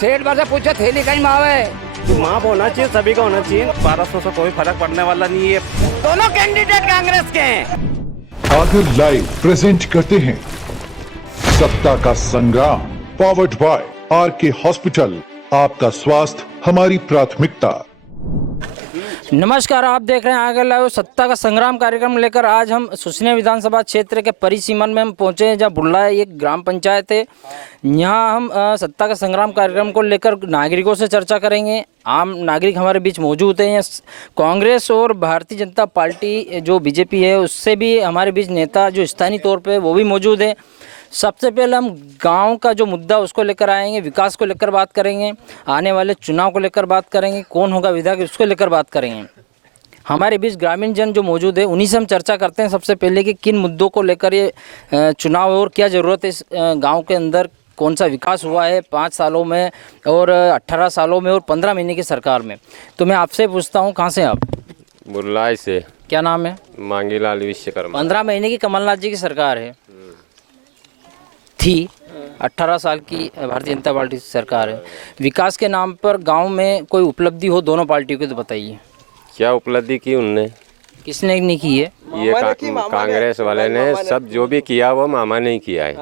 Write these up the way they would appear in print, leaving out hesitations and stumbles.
सेठ भर से पूछो थैली कहीं माव है। माफ होना चाहिए, सभी का होना चाहिए। 1200 से कोई फर्क पड़ने वाला नहीं है। दोनों कैंडिडेट कांग्रेस के हैं। आगर लाइव प्रेजेंट करते हैं सत्ता का संग्राम, पावर्ड बाय आर.के. हॉस्पिटल। आपका स्वास्थ्य हमारी प्राथमिकता। नमस्कार, आप देख रहे हैं आगे लाइव सत्ता का संग्राम कार्यक्रम लेकर। आज हम सुसनेर विधानसभा क्षेत्र के परिसीमन में हम पहुंचे हैं, जहां बुल्ला एक ग्राम पंचायत है। यहां हम सत्ता का संग्राम कार्यक्रम को लेकर नागरिकों से चर्चा करेंगे। आम नागरिक हमारे बीच मौजूद हैं। कांग्रेस और भारतीय जनता पार्टी जो बीजेपी है उससे भी हमारे बीच नेता जो स्थानीय तौर पर वो भी मौजूद है। सबसे पहले हम गांव का जो मुद्दा उसको लेकर आएंगे, विकास को लेकर बात करेंगे, आने वाले चुनाव को लेकर बात करेंगे, कौन होगा विधायक उसको लेकर बात करेंगे। हमारे बीच ग्रामीण जन जो मौजूद है उन्हीं से हम चर्चा करते हैं सबसे पहले कि किन मुद्दों को लेकर ये चुनाव और क्या ज़रूरत है इस गाँव के अंदर, कौन सा विकास हुआ है 5 सालों में और 18 सालों में और 15 महीने की सरकार में। तो मैं आपसे पूछता हूँ, कहाँ से आप? बुर्लाई से। क्या नाम है? मांगीलाल विश्वकर्मा। 15 महीने की कमलनाथ जी की सरकार है थी, 18 साल की भारतीय जनता पार्टी की सरकार है। विकास के नाम पर गांव में कोई उपलब्धि हो दोनों पार्टियों की तो बताइए। क्या उपलब्धि की उनने? किसने नहीं की है? ये कांग्रेस वाले ने सब जो भी किया वो मामा ने ही किया है।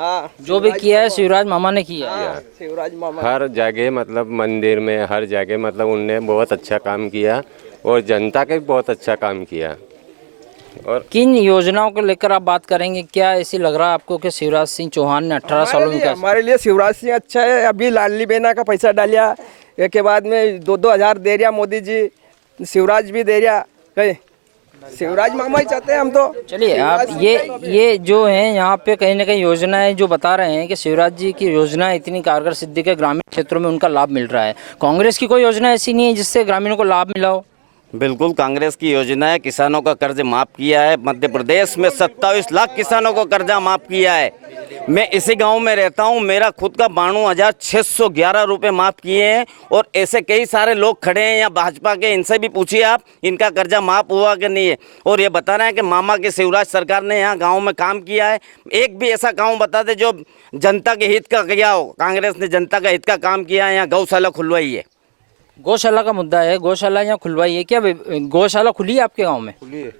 जो भी किया है शिवराज मामा ने किया है। शिवराज मामा हर जगह, मतलब मंदिर में हर जगह, मतलब उनने बहुत अच्छा काम किया और जनता का भी बहुत अच्छा काम किया। और किन योजनाओं को लेकर आप बात करेंगे? क्या ऐसी लग रहा है आपको कि शिवराज सिंह चौहान ने 18 सालों में? हमारे लिए शिवराज सिंह अच्छा है। अभी लाडली बहना का पैसा डालिया, एक के बाद में 2-2 हज़ार दे रहा मोदी जी, शिवराज भी दे रहा। कहीं शिवराज मामा ही चाहते हैं हम तो। चलिए, आप ये जो है यहाँ पे कहीं ना कहीं योजनाएं जो बता रहे हैं कि शिवराज जी की योजना इतनी कारगर सिद्धि के ग्रामीण क्षेत्रों में उनका लाभ मिल रहा है। कांग्रेस की कोई योजना ऐसी नहीं है जिससे ग्रामीणों को लाभ मिला हो? बिल्कुल, कांग्रेस की योजना है। किसानों का कर्ज माफ़ किया है। मध्य प्रदेश में 27 लाख किसानों को कर्जा माफ़ किया है। मैं इसी गांव में रहता हूं, मेरा खुद का 92,611 रुपये माफ़ किए हैं। और ऐसे कई सारे लोग खड़े हैं यहाँ भाजपा के, इनसे भी पूछिए आप, इनका कर्जा माफ़ हुआ कि नहीं है। और ये बता रहे हैं कि मामा के शिवराज सरकार ने यहाँ गाँव में काम किया है। एक भी ऐसा गाँव बता दे जो जनता के हित का किया हो। कांग्रेस ने जनता का हित का काम किया है। यहाँ गौशाला खुलवाई है। गौशाला का मुद्दा है, गौशाला यहाँ खुलवाई है। क्या गौशाला खुली है आपके गांव में? खुली है।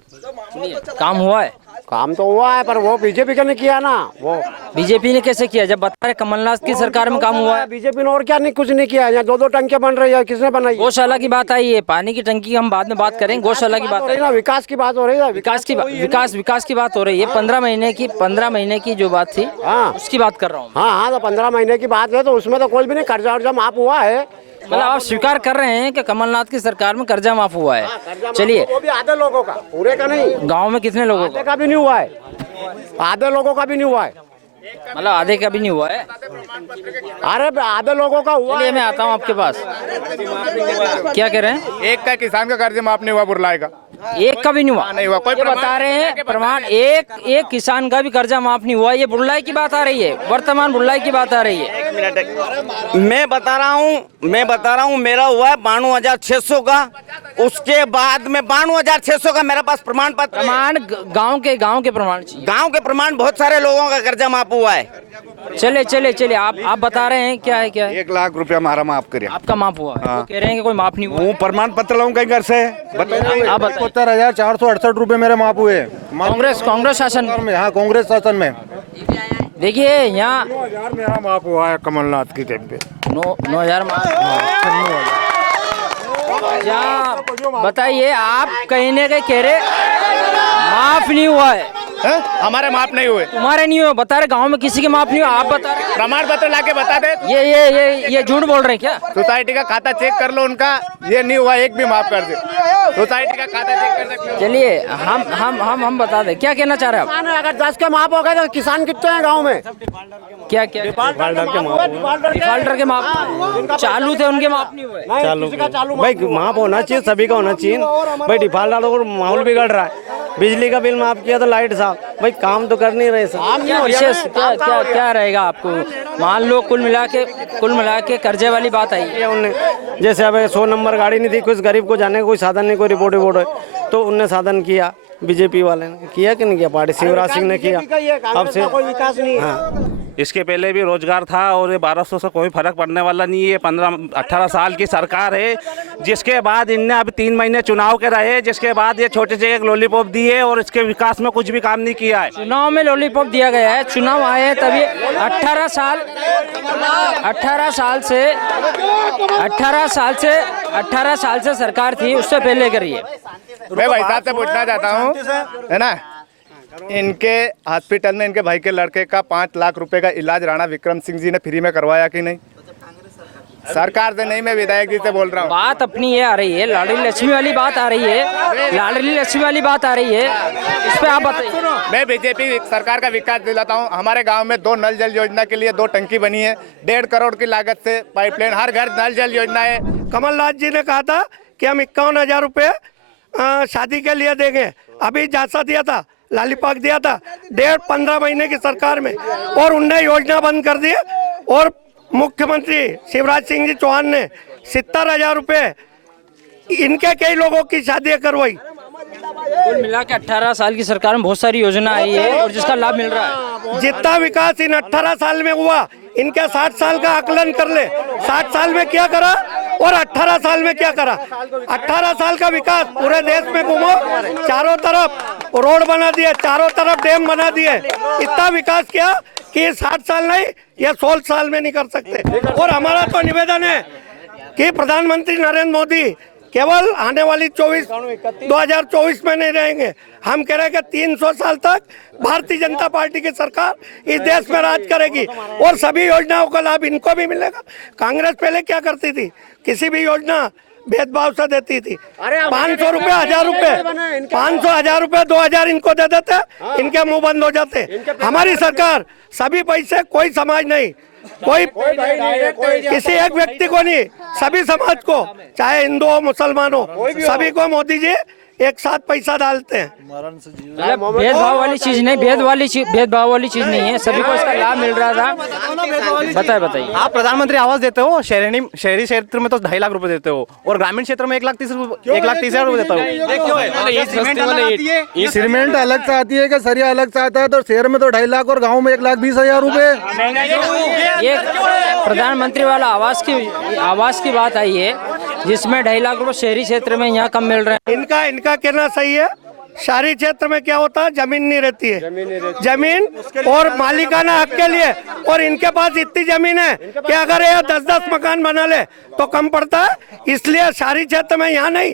काम हुआ है? काम तो हुआ है, पर वो बीजेपी का नहीं किया ना। वो बीजेपी ने कैसे किया जब बता रहे कमलनाथ की सरकार में काम हुआ है? बीजेपी ने और क्या नहीं, कुछ नहीं किया। यहाँ 2-2 टंकियां बन रही है, किसने बनाई? गौशाला की बात आई है, पानी की टंकी हम बाद में बात करेंगे। गौशाला की बात आई ना, विकास की बात हो रही है। विकास की बात हो रही है। 15 महीने की जो बात थी, हाँ उसकी बात कर रहा हूँ। हाँ, तो 15 महीने की बात है, तो उसमें तो कोई भी नहीं कर्जा वर्जा माफ हुआ है। मतलब आप स्वीकार कर रहे हैं कि कमलनाथ की सरकार में कर्जा माफ हुआ है। चलिए, वो भी आधे लोगों का, पूरे का नहीं। गांव में कितने लोगों का भी नहीं हुआ है? आधे लोगों का भी नहीं हुआ है। मतलब आधे का भी नहीं हुआ है? अरे आधे लोगों का हुआ है। मैं आता हूँ आपके पास। क्या कह रहे हैं? एक का किसान का कर्ज माफ नहीं हुआ बुर्लाई का। एक का भी नहीं हुआ? नहीं हुआ। कोई बता रहे हैं प्रमाण, एक किसान का भी कर्जा माफ नहीं हुआ। ये बुर्लाई की बात आ रही है, वर्तमान बुर्लाई की बात आ रही है। एक मिनट, मैं बता रहा हूँ मेरा हुआ है 92,600 का। उसके बाद में 92,600 का मेरे पास प्रमाण पत्र। गांव के प्रमाण बहुत सारे लोगों का कर्जा माफ हुआ है। चले आप बता रहे हैं क्या है? 1 लाख रुपया हमारा माफ करे। आपका माफ हुआ? हाँ। कह रहे हैं कि कोई माफ नहीं हुआ। वो प्रमाण पत्र लाऊं कहीं घर से? 71,468 रुपए मेरे माफ हुए। कांग्रेस शासन में? हाँ, कांग्रेस शासन में। देखिए यहाँ 9,000 मेरा माफ हुआ है कमलनाथ की टाइम पे। 9,000 बताइए, आप कहीं ना कहीं कह रहे माफ नहीं हुआ है। हमारे माफ नहीं हुए। तुम्हारे नहीं हुए बता रहे, गांव में किसी के माफ नहीं हुआ। आप बता रहे प्रमाण पत्र लाके बता दे। ये झूठ बोल रहे हैं क्या? सोसाइटी का खाता चेक कर लो उनका, ये नहीं हुआ, एक भी माफ कर दे। सोसाइटी का खाता चेक कर सकते हो। चलिए हम बता दें, क्या कहना चाह रहे हैं आप? अगर 10 के माफ हो गए तो किसान कितने हैं गाँव में? क्या डिफाल्टर के माफ चालू थे, उनके माफ नहीं हुए। चालू भाई माफ होना चाहिए, सभी का होना चाहिए भाई। डिफाल्टर और माहौल बिगड़ रहा है। बिजली का बिल माफ किया तो लाइट साहब, भाई काम तो कर नहीं रहे साहब। क्या रहेगा आपको? मान लो कुल मिला के कर्जे वाली बात आई है उनने। जैसे अब 100 नंबर गाड़ी नहीं थी, कुछ गरीब को जाने का कोई साधन नहीं, कोई रिपोर्ट है, तो उनने साधन किया। बीजेपी वाले ने किया कि नहीं किया? पार्टी शिवराज सिंह ने किया। अब से कोई विकास नहीं है। इसके पहले भी रोजगार था और ये 1200 से कोई फर्क पड़ने वाला नहीं है। 15-18 साल की सरकार है, जिसके बाद इनने अभी 3 महीने चुनाव के रहे, जिसके बाद ये छोटे से एक लॉलीपॉप दिए और इसके विकास में कुछ भी काम नहीं किया है। चुनाव में लॉलीपॉप दिया गया है, चुनाव आए हैं तभी 18 साल से सरकार थी, उससे पहले करिए। मैं भाई साहब से पूछना चाहता हूँ, है ना, इनके हॉस्पिटल में इनके भाई के लड़के का 5 लाख रुपए का इलाज राणा विक्रम सिंह जी ने फ्री में करवाया कि नहीं? सरकार से नहीं, मैं विधायक जी से बोल रहा हूँ। बात अपनी ये आ रही है, लाडली लक्ष्मी वाली बात आ रही है, लाडली लक्ष्मी वाली बात आ रही है, इस पे आप बताइए। मैं बीजेपी सरकार का विकास दिलाता हूँ। हमारे गांव में 2 नल जल योजना के लिए 2 टंकी बनी है, 1.5 करोड़ की लागत से पाइपलाइन, हर घर नल जल योजना है। कमलनाथ जी ने कहा था कि हम 51,000 रुपये शादी के लिए देंगे, अभी जासा दिया था, लालीपाक दिया था 15 महीने की सरकार में, और उनने योजना बंद कर दी। और मुख्यमंत्री शिवराज सिंह जी चौहान ने 70,000 रुपये इनके कई लोगों की शादी करवाई। कुल मिला के 18 साल की सरकार में बहुत सारी योजना आई है और जिसका लाभ मिल रहा है। जितना विकास इन 18 साल में हुआ, इनके 60 साल का आकलन कर ले, 60 साल में क्या करा और 18 साल में क्या करा। 18 साल का विकास पूरे देश में घूमो, चारों तरफ रोड बना दिए, चारों तरफ डैम बना दिए, इतना विकास किया कि 60 साल नहीं, ये 16 साल में नहीं कर सकते। और हमारा तो निवेदन है कि प्रधानमंत्री नरेंद्र मोदी केवल आने वाली 2024 में नहीं रहेंगे। हम कह रहे हैं कि 300 साल तक भारतीय जनता पार्टी की सरकार इस देश में राज करेगी और सभी योजनाओं का लाभ इनको भी मिलेगा। कांग्रेस पहले क्या करती थी, किसी भी योजना भेदभाव से देती थी। 500 रुपये, 1000 रुपये, 500, 1000 रुपये, 2000 इनको दे देते, इनके मुंह बंद हो जाते। हमारी सरकार सभी पैसे, कोई समाज नहीं, कोई किसी एक व्यक्ति को नहीं, सभी समाज को, चाहे हिंदू हो मुसलमान हो, सभी को मोदी जी एक साथ पैसा डालते हैं। भेदभाव वाली चीज नहीं, भेदभाव वाली चीज नहीं है, सभी को इसका लाभ मिल रहा था। बताइए। आप प्रधानमंत्री आवास देते हो, शहरी क्षेत्र में तो 2.5 लाख रुपए देते हो और ग्रामीण क्षेत्र में 1,30,000 रुपए देता हो। सीमेंट अलग से आती है कि सरिया अलग से आता है, तो शहर में तो 2.5 लाख और गाँव में 1,20,000 रुपए। ये प्रधानमंत्री वाला आवास की बात आई है, जिसमें 2.5 लाख रुपए शहरी क्षेत्र में यहाँ कम मिल रहे हैं। इनका कहना सही है। शहरी क्षेत्र में क्या होता है, जमीन नहीं रहती है, जमीन और मालिकाना हक के लिए, और इनके पास इतनी जमीन है कि अगर ये 10-10 मकान बना ले तो कम पड़ता है। इसलिए शहरी क्षेत्र में यहाँ नहीं,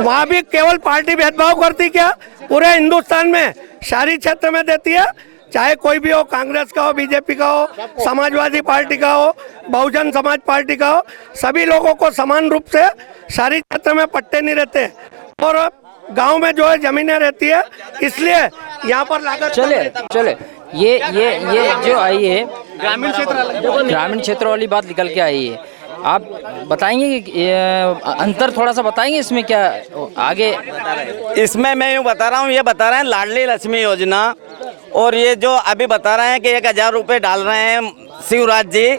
वहाँ भी केवल पार्टी भेदभाव करती, क्या पूरे हिंदुस्तान में शहरी क्षेत्र में देती है, चाहे कोई भी हो, कांग्रेस का हो, बीजेपी का हो, समाजवादी पार्टी का हो, बहुजन समाज पार्टी का हो, सभी लोगों को समान रूप से शहरी क्षेत्र में पट्टे नहीं रहते और गांव में जो है जमीनें रहती है, इसलिए यहाँ पर लागत। चले ये जो आई है ग्रामीण क्षेत्र वाली बात निकल के आई है, आप बताएंगे कि अंतर थोड़ा सा बताएंगे इसमें क्या आगे? इसमें मैं यूँ बता रहा हूँ, ये बता रहे हैं लाडली लक्ष्मी योजना, और ये जो अभी बता रहे हैं कि 1,000 रुपये डाल रहे हैं शिवराज जी,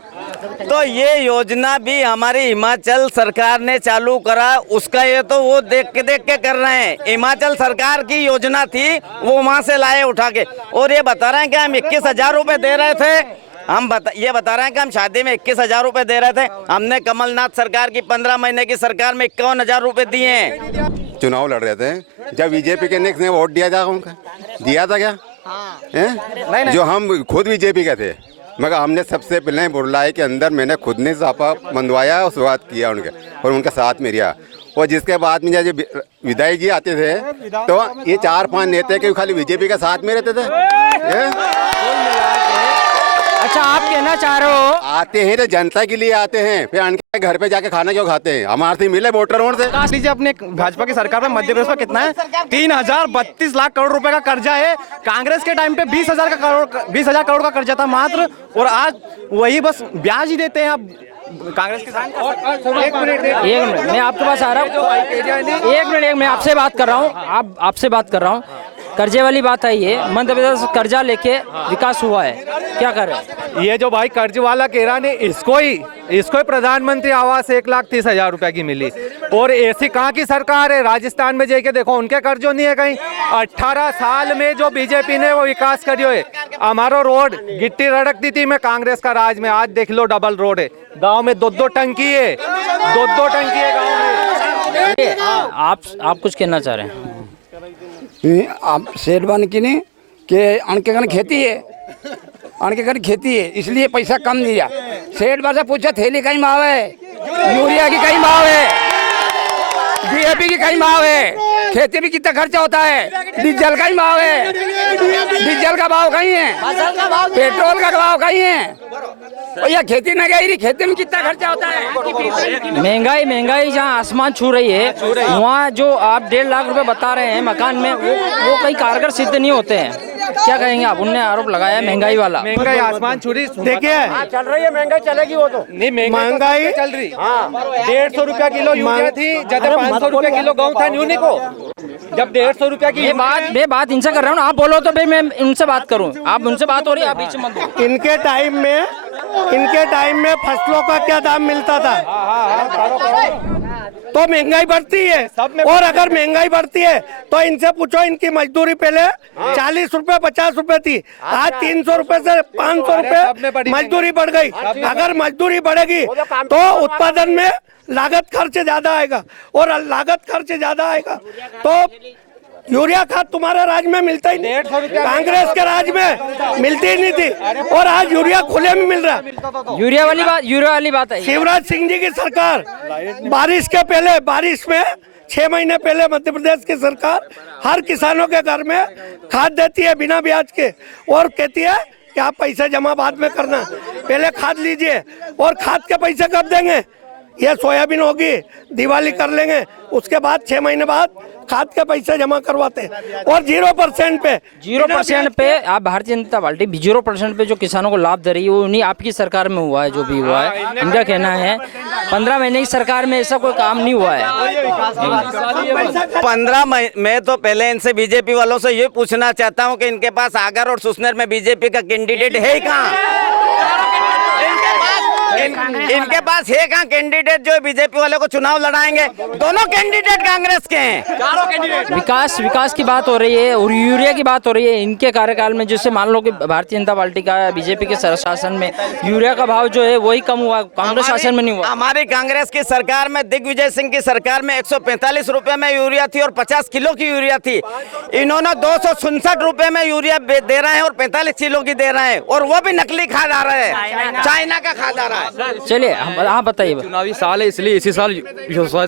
तो ये योजना भी हमारी हिमाचल सरकार ने चालू करा, उसका ये तो वो देख के कर रहे हैं। हिमाचल सरकार की योजना थी, वो वहाँ से लाए उठा के, और ये बता रहे हैं कि हम 21,000 रुपये दे रहे थे। ये बता रहे हैं कि हम शादी में 21,000 रुपये दे रहे थे, हमने कमलनाथ सरकार की 15 महीने की सरकार में 51,000 रुपये दिए हैं। चुनाव लड़ रहे थे, जब बीजेपी के नेक्स्ट ने वोट दिया था, उनका दिया था क्या? नहीं। जो हम खुद बीजेपी के थे, मगर हमने सबसे पहले बुरलाई के अंदर मैंने खुद ने सापा मंदवाया और शुरुआत किया उनके, और उनके साथ में रहा। और जिसके बाद में जब विधायक जी आते थे तो ये 4-5 नेता के खाली बीजेपी के साथ में रहते थे। अच्छा, आप कहना चाह रहे हो आते हैं तो जनता के लिए आते हैं, फिर उनके घर पे जाके खाना क्यों खाते हैं? हमारे से मिले वोटर वोट से। लीजिए, अपने भाजपा की सरकार में मध्य प्रदेश में कितना है? 3,032 लाख करोड़ रुपए का कर्जा है। कांग्रेस के टाइम पे 20,000 करोड़ का कर्जा था मात्र, और आज वही बस ब्याज ही देते हैं अब कांग्रेस के साथ। एक मिनट मैं आपके पास आ रहा हूँ, एक मिनट मैं आपसे बात कर रहा हूँ, आपसे बात कर रहा हूँ। कर्जे वाली बात आई है, मध्य प्रदेश कर्जा लेके विकास हुआ है, क्या कर रहे हैं? ये जो भाई कर्ज वाला कह रहा ने, इसको ही प्रधानमंत्री आवास 1,30,000 रुपए की मिली, और ऐसी कहाँ की सरकार है? राजस्थान में जाके देखो, उनके कर्जों नहीं है कहीं। 18 साल में जो बीजेपी ने वो विकास करियो है, हमारा रोड गिट्टी रड़कती थी मैं कांग्रेस का राज में, आज देख लो डबल रोड है। गांव में दो टंकी है, दो टंकी है गांव में। आप कुछ कहना चाह रहे हैं? आप सेठ बन की नहीं कि अनके कन खेती है, अनके कन खेती है इसलिए पैसा कम दिया। सेठ बन से पूछो थैली कहीं भाव है, यूरिया की कहीं भाव है, DAP की कहीं भाव है, खेती में कितना खर्चा होता है, डीजल का ही भाव है, डीजल का भाव कहीं है, पेट्रोल का भाव कहीं है, और यह खेती न गई, खेती में कितना खर्चा होता है। महंगाई जहाँ आसमान छू रही है, वहाँ जो आप 1.5 लाख रुपए बता रहे हैं मकान में, वो कहीं कारगर सिद्ध नहीं होते हैं। क्या कहेंगे आप? उनने आरोप लगाया महंगाई वाला। महंगाई आसमान छू रही, देखिए चल रही है महंगाई, चलेगी वो तो नहीं, महंगाई चल रही। 150 रुपया किलो यूरिया थी, जब 500 रुपया किलो गेहूं था न्यूनी को, जब 150 रुपया की मैं बात इनसे कर रहा हूँ, आप बोलो तो भाई मैं इनसे बात करूँ। आप उनसे बात हो रही है, आप बीच में मत बोलो। इनके टाइम में फसलों का क्या दाम मिलता था, तो महंगाई बढ़ती है। और अगर महंगाई बढ़ती है तो इनसे पूछो, इनकी मजदूरी पहले 40 रुपए 50 रुपए थी, आज 300 रुपए से 500 रुपए मजदूरी बढ़ गई। अगर मजदूरी बढ़ेगी तो उत्पादन में लागत खर्च ज्यादा आएगा, और लागत खर्च ज्यादा आएगा तो यूरिया खाद तुम्हारे राज्य में मिलता ही नहीं, कांग्रेस के राज्य में मिलती ही नहीं थी, और आज यूरिया खुले में मिल रहा। यूरिया वाली बात है। शिवराज सिंह जी की सरकार बारिश के पहले, बारिश में 6 महीने पहले मध्य प्रदेश की सरकार हर किसानों के घर में खाद देती है बिना ब्याज के, और कहती है कि आप पैसे जमा बाद में करना, पहले खाद लीजिए। और खाद के पैसे कब देंगे? ये सोयाबीन होगी, दिवाली कर लेंगे, उसके बाद 6 महीने बाद खाद के पैसे जमा करवाते हैं, और 0% पे आप भारतीय जनता पार्टी 0% पे जो किसानों को लाभ दे रही है, वो नहीं आपकी सरकार में हुआ है, जो भी हुआ है। इनका कहना है 15 महीने की सरकार में ऐसा कोई काम नहीं हुआ है। 15 मैं तो पहले इनसे बीजेपी वालों से ये पूछना चाहता हूँ कि इनके पास आगर और सुसनेर में बीजेपी का कैंडिडेट है कहाँ? इनके पास है कहाँ कैंडिडेट जो बीजेपी वाले को चुनाव लड़ाएंगे? दोनों कैंडिडेट कांग्रेस के हैं। विकास की बात हो रही है और यूरिया की बात हो रही है इनके कार्यकाल में। जैसे मान लो कि भारतीय जनता पार्टी का बीजेपी के शासन में यूरिया का भाव जो है वही कम हुआ, कांग्रेस शासन में नहीं हुआ। हमारी कांग्रेस की सरकार में, दिग्विजय सिंह की सरकार में 145 रुपए में यूरिया थी और 50 किलो की यूरिया थी। इन्होंने 267 रुपए में यूरिया दे रहे हैं और 45 किलो की दे रहे हैं, और वो भी नकली खाद आ रहा है, चाइना का खाद आ रहा है। चलिए हाँ बताइए। चुनावी साल है इसलिए इसी साल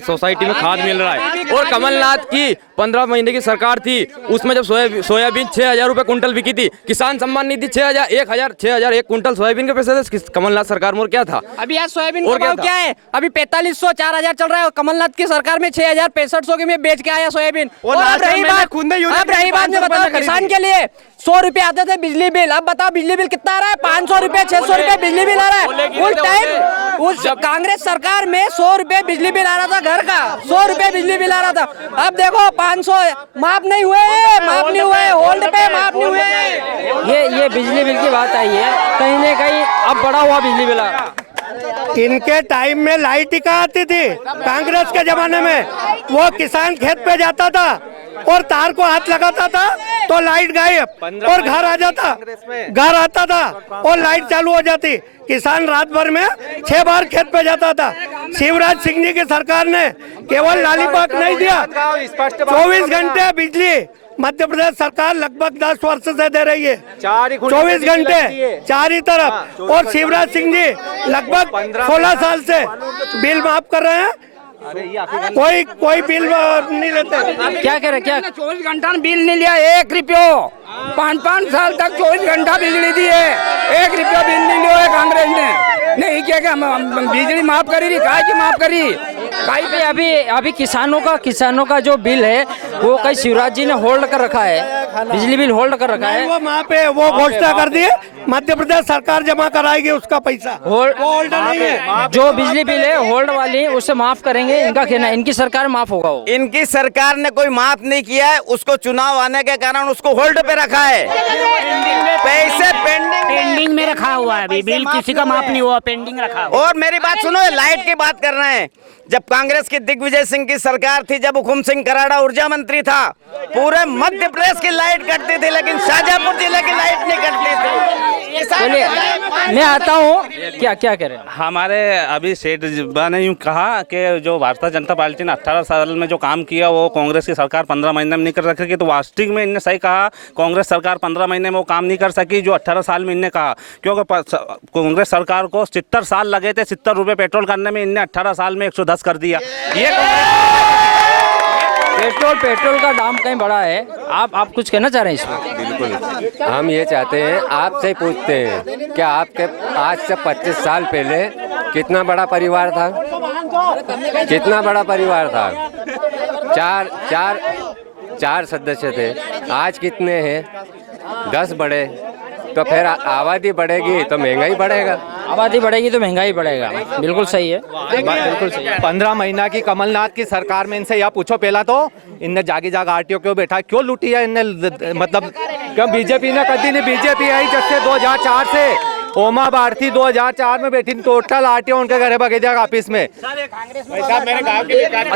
सोसाइटी में खाद मिल रहा है। और कमलनाथ की 15 महीने की सरकार थी, उसमें जब सोयाबीन 6000 रुपए कुंटल बिकी थी, किसान सम्मान निधि 6000 एक कुंटल सोयाबीन के पैसे थे कमलनाथ सरकार में। और क्या था अभी आज सोयाबीन का भाव क्या है? अभी 4500 4000 चल रहा है, कमलनाथ की सरकार में 6000 6500 के में बेच के आया सोयाबीन। और अब रही बात में बताओ, किसान के लिए 100 रुपए आते थे बिजली बिल, अब बताओ बिजली बिल कितना आ रहा है? 500 रुपए 600 रुपए बिजली बिल आ रहा है। उस टाइम उस कांग्रेस सरकार में 100 रुपए बिजली बिल आ रहा था, घर का 100 रुपए बिजली बिल आ रहा था। अब देखो 500 माफ नहीं हुए, होल्ड पे माफ नहीं हुए। ये बिजली बिल की बात आई है, कहीं न कहीं अब बड़ा हुआ बिजली बिल आ रहा। इनके टाइम में लाइट ही कहाँ आती थी? कांग्रेस के जमाने में वो किसान खेत पे जाता था और तार को हाथ लगाता था तो लाइट गायब, और घर आता था और लाइट चालू हो जाती। किसान रात भर में 6 बार खेत पे जाता था। शिवराज सिंह जी की सरकार ने केवल लालीपाक नहीं दिया, 24 घंटे बिजली मध्य प्रदेश सरकार लगभग 10 वर्ष से दे रही है, 24 घंटे 4 ही तरफ। और शिवराज सिंह जी लगभग 16 साल से बिल माफ कर रहे हैं, कोई बिल नहीं लेते। क्या कह रहे? क्या 24 घंटा बिल नहीं लिया, 1 रुपया 5 साल तक 24 घंटा बिजली दी है, 1 रुपया बिल नहीं लिया है कांग्रेस ने। नहीं क्या बिजली माफ करी, काय की माफ करी? कहीं पे अभी किसानों का जो बिल है वो कई शिवराज जी ने होल्ड कर रखा है, बिजली बिल होल्ड कर रखा है। वो वहाँ पे वो घोषणा कर दी, मध्य प्रदेश सरकार जमा कराएगी उसका पैसा, होल्ड नहीं है। जो बिजली बिल है होल्ड वाली उसे माफ करेंगे, इनका कहना है इनकी सरकार माफ होगा। वो इनकी सरकार ने कोई माफ नहीं किया है, उसको चुनाव आने के कारण उसको होल्ड पे रखा है, पैसे पेंडिंग में रखा हुआ है, अभी बिल किसी का माफ नहीं हुआ, पेंडिंग रखा हुआ। और मेरी बात सुनो, लाइट की बात कर रहे हैं, जब कांग्रेस की दिग्विजय सिंह की सरकार थी, जब हुकुम सिंह कराड़ा ऊर्जा मंत्री था, पूरे मध्य प्रदेश की लाइट कटती थी, लेकिन शाहजहांपुर जिले की लाइट नहीं कटती थी। चलिए मैं आता हूँ, क्या क्या कह रहे हैं? हमारे अभी सेठ जी ने यूँ कहा कि जो भारतीय जनता पार्टी ने 18 साल में जो काम किया वो कांग्रेस की सरकार 15 महीने में नहीं कर सकी। तो वास्तविक में इनने सही कहा, कांग्रेस सरकार 15 महीने में वो काम नहीं कर सकी जो 18 साल में इनने कहा, क्योंकि कांग्रेस सरकार को 70 साल लगे थे 70 रुपये पेट्रोल करने में, इनने 18 साल में 110 कर दिया। ये पेट्रोल का दाम कहीं बढ़ा है, आप कुछ कहना चाह रहे हैं इसमें? बिल्कुल, हम ये चाहते हैं, आपसे ही पूछते हैं, क्या आपके आज से 25 साल पहले कितना बड़ा परिवार था? कितना बड़ा परिवार था? चार सदस्य थे, आज कितने हैं? 10 बड़े। तो फिर आबादी बढ़ेगी तो महंगाई बढ़ेगा, आबादी बढ़ेगी तो महंगाई बढ़ेगा। बिल्कुल सही है, बिल्कुल सही है। 15 महीना की कमलनाथ की सरकार में इनसे यह पूछो पहला तो इनने जागी जाग आरटीओ क्यों बैठा, क्यों लूटी है इनने, मतलब क्यों बीजेपी ने कभी नहीं, बीजेपी आई जब से 2004 से ओमा भारती 2004 में बैठी, टोटल आरटीओ उनके घर बगीचा ऑफिस में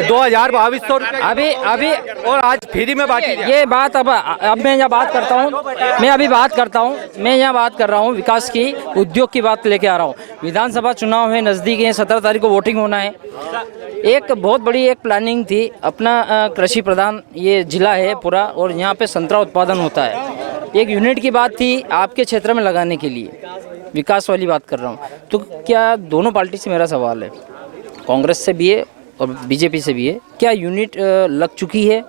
2022 अभी और आज फ्री में बांटी। ये बात अब मैं यहाँ बात करता हूँ, मैं यहाँ बात कर रहा हूँ विकास की, उद्योग की बात लेके आ रहा हूँ। विधानसभा चुनाव है, नज़दीक है, 17 तारीख को वोटिंग होना है। एक बहुत बड़ी एक प्लानिंग थी, अपना कृषि प्रधान ये जिला है पूरा, और यहाँ पे संतरा उत्पादन होता है। एक यूनिट की बात थी आपके क्षेत्र में लगाने के लिए, विकास वाली बात कर रहा हूँ। तो क्या दोनों पार्टी से मेरा सवाल है, कांग्रेस से भी है और बीजेपी से भी है, क्या यूनिट लग चुकी है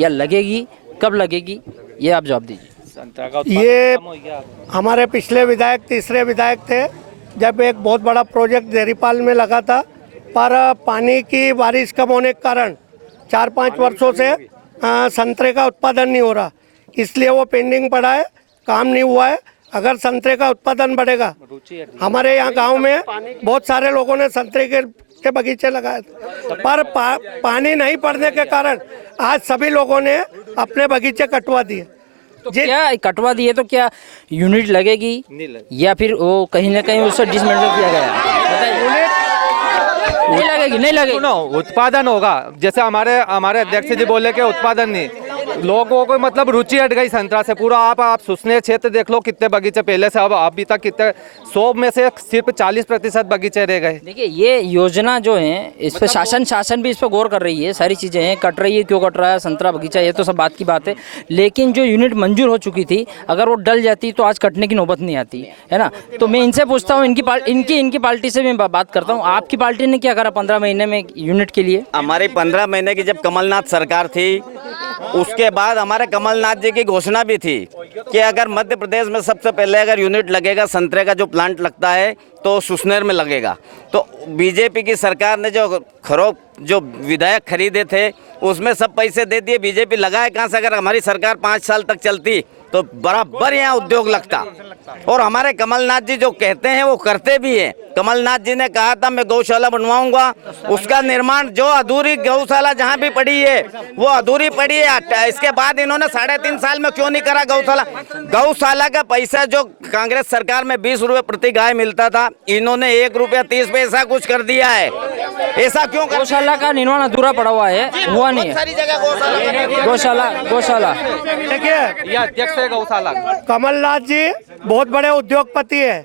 या लगेगी, कब लगेगी, ये आप जवाब दीजिए। ये हमारे पिछले विधायक, तीसरे विधायक थे, जब एक बहुत बड़ा प्रोजेक्ट देरीपाल में लगा था, पर पानी की बारिश कम होने के कारण 4-5 वर्षों से संतरे का उत्पादन नहीं हो रहा, इसलिए वो पेंडिंग पड़ा है, काम नहीं हुआ है। अगर संतरे का उत्पादन बढ़ेगा, हमारे यहाँ गांव में बहुत सारे लोगों ने संतरे के बगीचे लगाए थे, पर पानी नहीं पड़ने के कारण आज सभी लोगों ने अपने बगीचे कटवा दिए। तो क्या कटवा दिए तो क्या यूनिट लगेगी या फिर वो कहीं ना कहीं उससे डिसमेंटल किया गया? नहीं लगेगी। उत्पादन होगा, जैसे हमारे अध्यक्ष जी बोले कि उत्पादन नहीं, लोगों को मतलब रुचि हट गई संतरा से पूरा। आप सुसनेर क्षेत्र देख लो, कितने बगीचे पहले से अब अभी तक कितने 100 में से सिर्फ 40% बगीचे रह गए। देखिए ये योजना जो है इस पे शासन भी इस पे गौर कर रही है, सारी चीज़ें हैं, कट रही है, क्यों कट रहा है संतरा बगीचा, ये तो सब बात की बात है। लेकिन जो यूनिट मंजूर हो चुकी थी, अगर वो डल जाती तो आज कटने की नौबत नहीं आती है ना। तो मैं इनसे पूछता हूँ, इनकी पार्टी से मैं बात करता हूँ, आपकी पार्टी ने क्या करा 15 महीने में यूनिट के लिए? हमारी 15 महीने की जब कमलनाथ सरकार थी, उसके बाद हमारे कमलनाथ जी की घोषणा भी थी कि अगर मध्य प्रदेश में सबसे पहले अगर यूनिट लगेगा, संतरे का जो प्लांट लगता है तो सुसनेर में लगेगा। तो बीजेपी की सरकार ने जो विधायक खरीदे थे उसमें सब पैसे दे दिए, बीजेपी लगाए कहाँ से? अगर हमारी सरकार 5 साल तक चलती तो बराबर यहाँ उद्योग लगता। और हमारे कमलनाथ जी जो कहते हैं वो करते भी हैं। कमलनाथ जी ने कहा था मैं गौशाला बनवाऊंगा, उसका निर्माण, जो अधूरी गौशाला जहाँ भी पड़ी है वो अधूरी पड़ी है। इसके बाद इन्होंने 3.5 साल में क्यों नहीं करा गौशाला का पैसा जो कांग्रेस सरकार में 20 रुपए प्रति गाय मिलता था, इन्होंने 1 रुपया 30 पैसा कुछ कर दिया है। ऐसा क्यों? गौशाला का निर्माण अधूरा पड़ा हुआ है, हुआ नहीं है। सारी जगह गौशाला देखिए, अध्यक्ष है गौशाला। कमलनाथ जी बहुत बड़े उद्योगपति है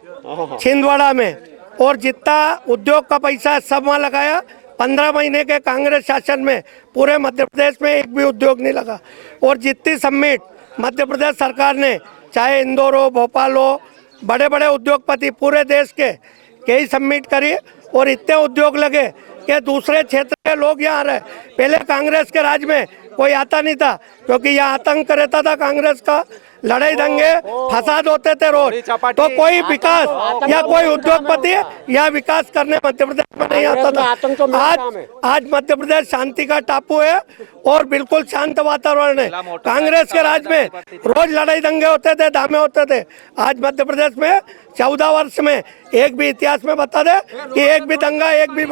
छिंदवाड़ा में, और जितना उद्योग का पैसा सब वहाँ लगाया। 15 महीने के कांग्रेस शासन में पूरे मध्य प्रदेश में एक भी उद्योग नहीं लगा। और जितनी समिट मध्य प्रदेश सरकार ने, चाहे इंदौर हो, भोपाल हो, बड़े बड़े उद्योगपति पूरे देश के कई समिट करी, और इतने उद्योग लगे कि दूसरे क्षेत्र के लोग यहाँ रहे। पहले कांग्रेस के राज में कोई आता नहीं था, क्योंकि यहाँ आतंक रहता था कांग्रेस का, लड़ाई दंगे फसाद होते थे रोज। तो कोई विकास या कोई उद्योगपति या विकास करने मध्य प्रदेश में नहीं आता था। आज मध्य प्रदेश शांति का टापू है और बिल्कुल शांत वातावरण है। कांग्रेस के राज में रोज लड़ाई दंगे होते थे, धामे होते थे। आज मध्य प्रदेश में 14 वर्ष में एक भी इतिहास में बता दे कि एक भी दंगा, एक भी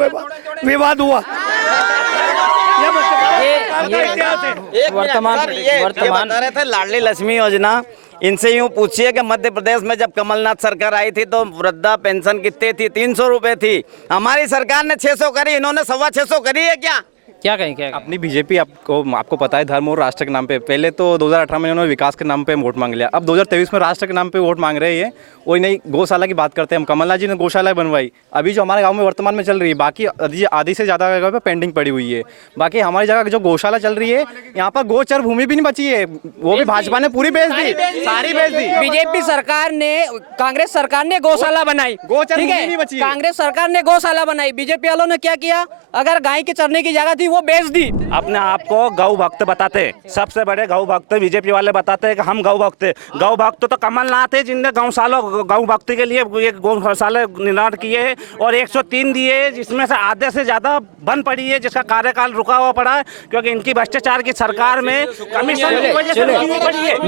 विवाद हुआ। वर्तमान बता रहे थे लाडली लक्ष्मी योजना, इनसे यूं पूछिए कि मध्य प्रदेश में जब कमलनाथ सरकार आई थी तो वृद्धा पेंशन कितने थी? 300 रुपए थी। हमारी सरकार ने 600 करी, इन्होंने 625 करी है क्या? क्या कहें क्या कहें? अपनी बीजेपी आपको पता है धर्म और राष्ट्र के नाम पे, पहले तो 2018 में उन्होंने विकास के नाम पे वोट मांग लिया, अब 2023 में राष्ट्र के नाम पे वोट मांग रहे हैं। वही नहीं, गौशाला की बात करते हैं हम, कमलनाथ जी ने गौशाला बनवाई, अभी जो हमारे गांव में वर्तमान में चल रही है, बाकी आधी से ज़्यादा जगह पे पेंडिंग पड़ी हुई है। बाकी हमारी जगह जो गौशाला चल रही है, यहाँ पर गोचर भूमि भी नहीं बची है, वो भी भाजपा ने पूरी बेच दी, सारी बेच दी। बीजेपी सरकार ने, कांग्रेस सरकार ने गौशाला बनाई, गोचर ठीक भूमि नहीं बची है, है। कांग्रेस सरकार ने गौशाला बनाई, बीजेपी वालों ने क्या किया? अगर गाय के चरने की जगह थी वो बेच दी। अपने आप को गौ भक्त बताते, सबसे बड़े गौ भक्त बीजेपी वाले बताते हैं कि हम गौ भक्त हैं। गौ भक्त तो कमलनाथ है जिनने गौशाला गौ भक्ति के लिए एक गौशाला निर्माण किए हैं और 103 दिए हैं, जिसमें से आधे से ज्यादा बंद पड़ी है, जिसका कार्यकाल रुका हुआ पड़ा है क्योंकि इनकी भ्रष्टाचार की सरकार में कमीशन की वजह से रुकी पड़ी है।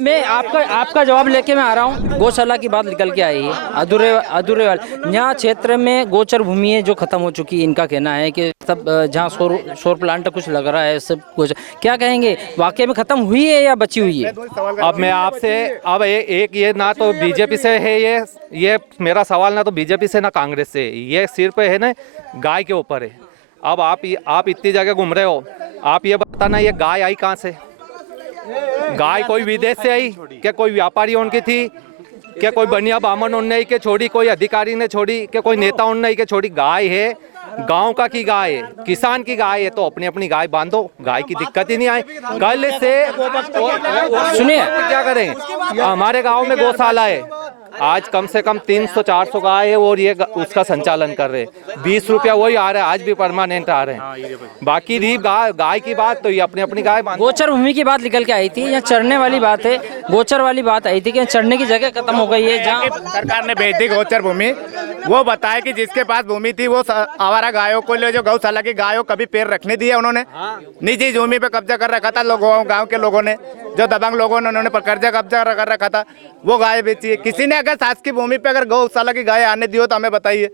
मैं आपका जवाब लेके मैं आ रहा हूँ। गौशाला की बात निकल के आई है, अधूरे वाले यहाँ क्षेत्र में गोचर भूमि है जो खत्म हो चुकी है। इनका कहना है कि सब जहाँ सौर प्लांट कुछ लग रहा है सब कुछ, क्या कहेंगे, वाकई में खत्म हुई है या बची हुई है? अब मैं आपसे अब एक ये ना तो बीजेपी से है, ये मेरा सवाल ना तो बीजेपी से ना कांग्रेस से, ये सिर्फ है ना गाय के ऊपर है। अब आप इतनी जगह घूम रहे हो, आप ये बताना ये गाय आई कहाँ से? गाय कोई विदेश से आई क्या? कोई व्यापारी उनकी थी क्या? कोई बनिया बामन उनने के छोड़ी, कोई अधिकारी ने छोड़ी क्या? कोई नेता उनने के छोड़ी? गाय है गांव का की गाय है, किसान की गाय है, तो अपनी अपनी गाय बांधो, गाय की दिक्कत ही नहीं आए। कल से सुनिए क्या करें, हमारे गांव में गौशाला है, आज कम से कम 300-400 गाय है और ये उसका संचालन कर रहे हैं। 20 रुपया वही आ रहा है, आज भी परमानेंट आ रहे हैं। बाकी रही गाय की बात तो ये अपनी अपनी गाय। गोचर भूमि की बात निकल के आई थी, यहाँ चरने वाली बात है, गोचर वाली बात आई थी कि चरने की जगह खत्म हो गई है। जहाँ सरकार ने बेच दी गोचर भूमि, वो बताया कि जिसके पास भूमि थी वो आवारा गायों को ले, जो गौशाला की गायों कभी पैर रखने दिया उन्होंने, निजी भूमि पे कब्जा कर रखा था लोगों, गाँव के लोगों ने, जो दबंग लोगों ने, उन्होंने कब्जा कर रखा था, वो गाय बेची है। किसी ने अगर शासकीय भूमि पे अगर गौशाला की गाय आने दी हो तो हमें बताइए।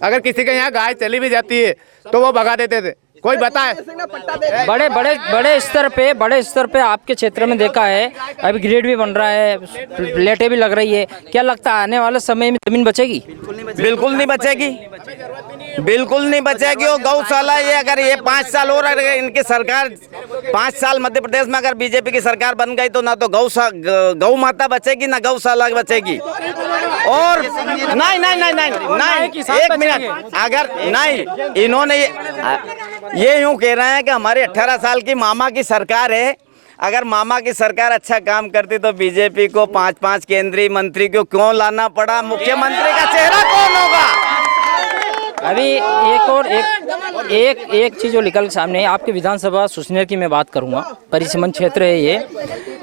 अगर किसी के यहाँ गाय चली भी जाती है तो वो भगा देते थे, कोई बताए? बड़े स्तर पे आपके क्षेत्र में देखा है, अभी ग्रिड भी बन रहा है, प्लेटें भी लग रही है, क्या लगता है आने वाले समय में जमीन बचेगी? बिल्कुल नहीं बचेगी, बिल्कुल नहीं बचेगी। और गौशाला ये अगर ये 5 साल और अगर इनकी सरकार 5 साल मध्य प्रदेश में अगर बीजेपी की सरकार बन गई तो ना तो गौ माता बचेगी ना गौशाला बचेगी। और नहीं, एक मिनट, अगर नहीं, इन्होंने ये यूं कह रहे हैं कि हमारी 18 साल की मामा की सरकार है, अगर मामा की सरकार अच्छा काम करती तो बीजेपी को 5-5 केंद्रीय मंत्री को क्यों लाना पड़ा? मुख्यमंत्री का चेहरा कौन होगा? अभी एक चीज़ जो निकल सामने है, आपके विधानसभा सुसनेर की मैं बात करूंगा, परिसीमन क्षेत्र है ये,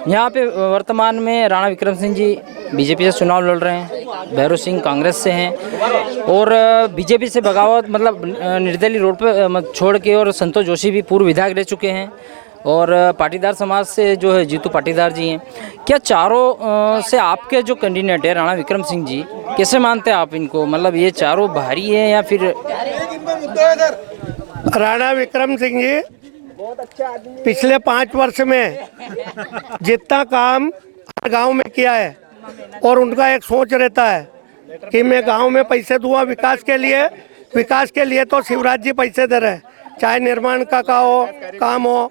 यहाँ पे वर्तमान में राणा विक्रम सिंह जी बीजेपी से चुनाव लड़ रहे हैं, भैरव सिंह कांग्रेस से हैं और बीजेपी से बगावत मतलब निर्दलीय रोड पे छोड़ के, और संतोष जोशी भी पूर्व विधायक रह चुके हैं, और पाटीदार समाज से जो है जीतू पाटीदार जी हैं। क्या चारों से आपके जो कैंडिडेट है राणा विक्रम सिंह जी, कैसे मानते हैं आप इनको? मतलब ये चारों भारी है या फिर? राणा विक्रम सिंह जी पिछले 5 वर्ष में जितना काम गांव में किया है, और उनका एक सोच रहता है कि मैं गांव में पैसे दूंगा विकास के लिए तो शिवराज जी पैसे दे रहे हैं, चाहे निर्माण का काम हो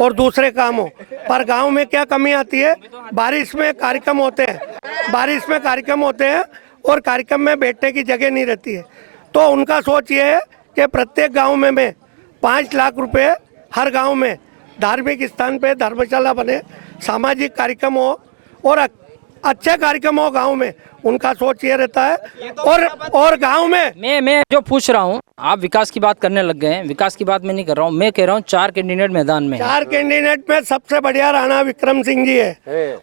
और दूसरे काम हो। पर गांव में क्या कमी आती है? बारिश में कार्यक्रम होते हैं और कार्यक्रम में बैठने की जगह नहीं रहती है। तो उनका सोच ये है कि प्रत्येक गांव में मैं 5 लाख रुपए हर गांव में धार्मिक स्थान पे धर्मशाला बने, सामाजिक कार्यक्रम हो और अच्छे कार्यक्रम हो गांव में, उनका सोच ये रहता है। और गांव में मैं जो पूछ रहा हूँ, आप विकास की बात करने लग गए हैं, विकास की बात मैं नहीं कर रहा हूँ, मैं कह रहा हूँ 4 कैंडिडेट मैदान में, 4 कैंडिडेट में सबसे बढ़िया राणा विक्रम सिंह जी है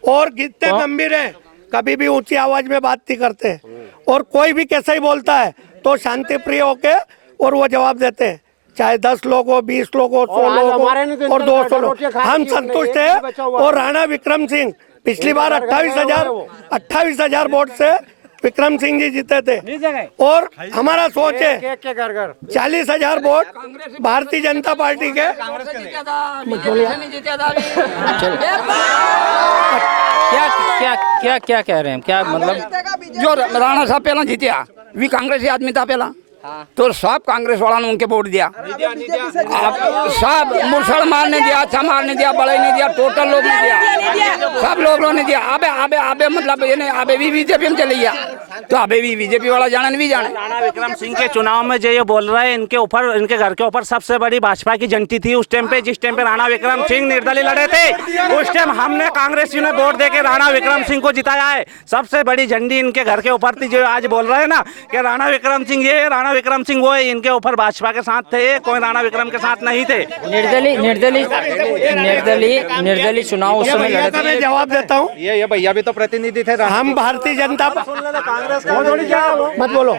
और कितने गंभीर है, कभी भी ऊंची आवाज में बात नहीं करते, और कोई भी कैसा ही बोलता है तो शांति प्रिय होके और वो जवाब देते हैं, चाहे 10 लोग हो, 20 लोग हो, 100 लोग हो और 200 लोग, हम संतुष्ट है। और राणा विक्रम सिंह पिछली बार 28,000 वोट से विक्रम सिंह जी जीते थे। और हमारा सोच है 40,000 वोट भारतीय जनता पार्टी के। क्या क्या क्या क्या कह रहे हैं, क्या मतलब? जो राणा साहब पहला जीत्या वी कांग्रेसी आदमी था पहला, तो सब कांग्रेस वाला ने उनके वोट दिया। सब मुसलमान ने दिया, चमार ने दिया, बड़े ने दिया, टोटल लोग ने दिया, सब लोगों ने दिया। अबे अबे अबे मतलब ये नहीं, अबे भी बीजेपी में चले गया, तो अबे भी बीजेपी वाला जाने भी जाने। राणा विक्रम सिंह के चुनाव में जो ये बोल रहे हैं, इनके ऊपर, इनके घर के ऊपर सबसे बड़ी भाजपा की जनती थी उस टाइम पे, जिस टाइम पे राणा विक्रम सिंह निर्दलीय लड़े थे। उस टाइम हमने कांग्रेसियों ने वोट देके राणा विक्रम सिंह को जिताया है। सबसे बड़ी झंडी इनके घर के ऊपर थी। जो आज बोल रहे हैं ना कि राणा विक्रम सिंह ये, राणा विक्रम सिंह वो है, इनके ऊपर भाजपा के साथ थे, कोई राणा विक्रम के साथ नहीं थे। निर्दलीय चुनाव उस समय लड़े थे। मैं जवाब देता हूँ, ये भैया भी तो प्रतिनिधि थे। हम भारतीय जनता मत बोलो,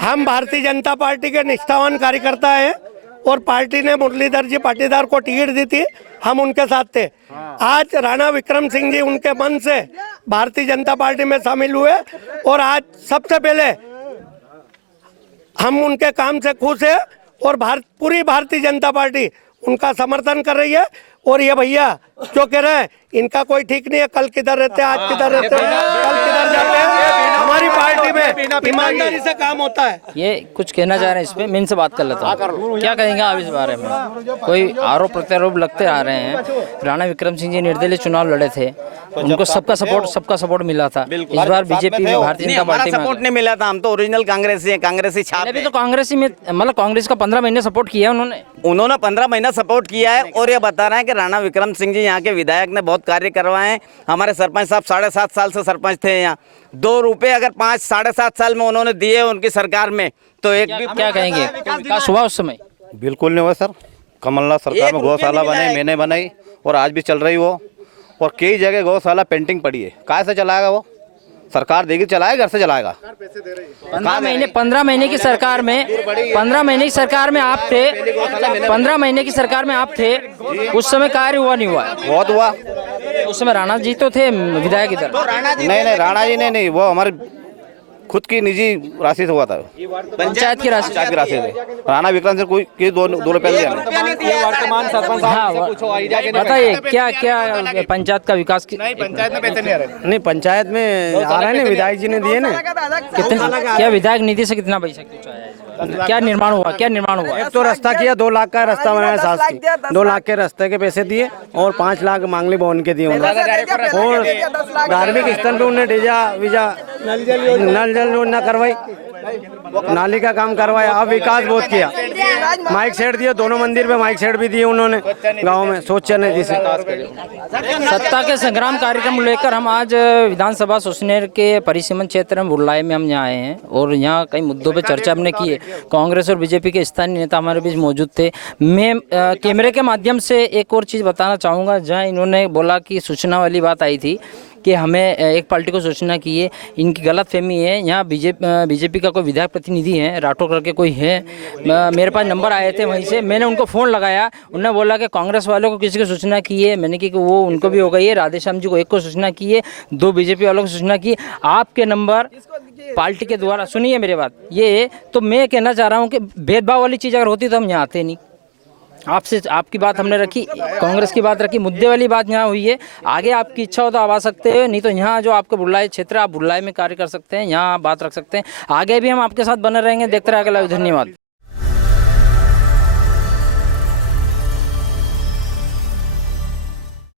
हम भारतीय जनता पार्टी के निष्ठावान कार्यकर्ता हैं और पार्टी ने मुरलीधर जी पाटीदार को टिकट दी थी, हम उनके साथ थे। आज राणा विक्रम सिंह जी उनके मन से भारतीय जनता पार्टी में शामिल हुए और आज सबसे पहले हम उनके काम से खुश है और पूरी भारतीय जनता पार्टी उनका समर्थन कर रही है। और ये भैया जो कह रहे हैं इनका कोई ठीक नहीं है, कल किधर रहते हैं, आज किधर रहते हैं, कल किधर जाते हैं। हमारी पार्टी में ईमानदारी से काम होता है। ये कुछ कहना चाह रहे हैं इस पे, मैं इनसे बात कर लेता हूँ। क्या कहेंगे आप इस बारे में? कोई आरोप प्रत्यारोप लगते आ रहे हैं। राणा विक्रम सिंह जी निर्दलीय चुनाव लड़े थे, उनको सबका सपोर्ट मिला था। इस बार बीजेपी में, भारतीय जनता पार्टी में सपोर्ट नहीं मिला था। हम तो ओरिजिनल कांग्रेसी हैं, कांग्रेसी छाप। अभी तो कांग्रेसी में, मतलब कांग्रेस का 15 महीने सपोर्ट किया उन्होंने 15 महीना सपोर्ट किया है। और ये बता रहे हैं कि राणा विक्रम सिंह जी यहाँ के विधायक ने बहुत कार्य करवाए हैं। हमारे सरपंच साहब 7.5 साल से सरपंच थे यहाँ। 2 रुपए अगर 7.5 साल में उन्होंने दिए उनकी सरकार में, तो एक भी क्या कहेंगे? विकास हुआ उस समय? बिल्कुल नहीं हुआ सर। कमलनाथ सरकार में गौशाला बनाई, मैंने बनाई और आज भी चल रही वो। और कई जगह गौशाला पेंटिंग पड़ी है। कहाँ से चलाएगा वो? सरकार देगी, चलाएगा, घर से चलाएगा। 15 महीने की सरकार में, 15 महीने की सरकार में आप थे, 15 महीने की सरकार में आप थे, उस समय कार्य हुआ नहीं हुआ? बहुत हुआ। उस समय राणा जी तो थे विधायक इधर। नहीं, राणा जी ने नहीं, वो हमारे खुद की निजी राशि से हुआ था, पंचायत की राशि से। राणा विक्रम से कोई 2 रुपए दिया नहीं। वर्तमान सरपंच बताइए क्या पंचायत का विकास की? पंचायत में पैसे नहीं आ रहे। नहीं, पंचायत में आ रहे हैं ना, विधायक जी ने दिए ना। कितने, क्या विधायक निधि से कितना पैसा क्या निर्माण हुआ? एक तो रास्ता किया, 2 लाख का रास्ता बनाया सास की, 2 लाख के रास्ते के पैसे दिए और 5 लाख मांगली भवन के दिए उन्होंने। और धार्मिक स्थल पे उन्हें विजा नल जल योजना करवाई, नाली का काम करवाया। अब विकास बहुत किया, माइक सेट दिए, दोनों मंदिर पे माइक सेट भी दिए उन्होंने गांव में, सोचने जिसे। सत्ता के संग्राम कार्यक्रम लेकर हम आज विधानसभा सुसनेर के परिसीमन क्षेत्र में बुर्लाए में हम यहाँ आए हैं और यहाँ कई मुद्दों पे चर्चा हमने की है। कांग्रेस और बीजेपी के स्थानीय नेता हमारे बीच मौजूद थे। मैं कैमरे के माध्यम से एक और चीज़ बताना चाहूँगा, जहाँ इन्होंने बोला कि सूचना वाली बात आई थी कि हमें एक पार्टी को सूचना की है, इनकी गलतफहमी है। यहाँ बीजेपी का कोई विधायक प्रतिनिधि है, राठौर करके कोई है, मेरे पास नंबर आए थे वहीं से, मैंने उनको फ़ोन लगाया, उन्होंने बोला कि कांग्रेस वालों को किसी को सूचना की है। मैंने कहा कि वो उनको भी हो गई है, राधेश्याम जी को एक को सूचना की है, 2 बीजेपी वालों को सूचना की। आपके नंबर पार्टी के द्वारा, सुनिए मेरी बात, ये तो मैं कहना चाह रहा हूँ कि भेदभाव वाली चीज़ अगर होती तो हम यहाँ आते नहीं। आपसे आपकी बात हमने रखी, कांग्रेस की बात रखी, मुद्दे वाली बात यहाँ हुई है। आगे आपकी इच्छा हो तो आप आ सकते हैं, नहीं तो यहाँ जो आपके बुर्लाए क्षेत्र, आप बुर्लाए में कार्य कर सकते हैं, यहाँ बात रख सकते हैं। आगे भी हम आपके साथ बने रहेंगे। देखते रहिए अगला। धन्यवाद।